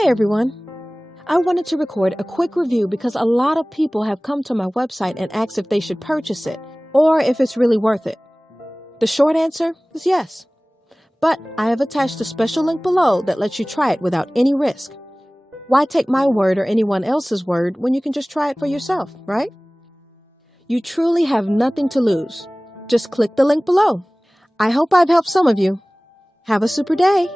Hey everyone! I wanted to record a quick review because a lot of people have come to my website and asked if they should purchase it or if it's really worth it. The short answer is yes. But I have attached a special link below that lets you try it without any risk. Why take my word or anyone else's word when you can just try it for yourself, right? You truly have nothing to lose. Just click the link below. I hope I've helped some of you. Have a super day!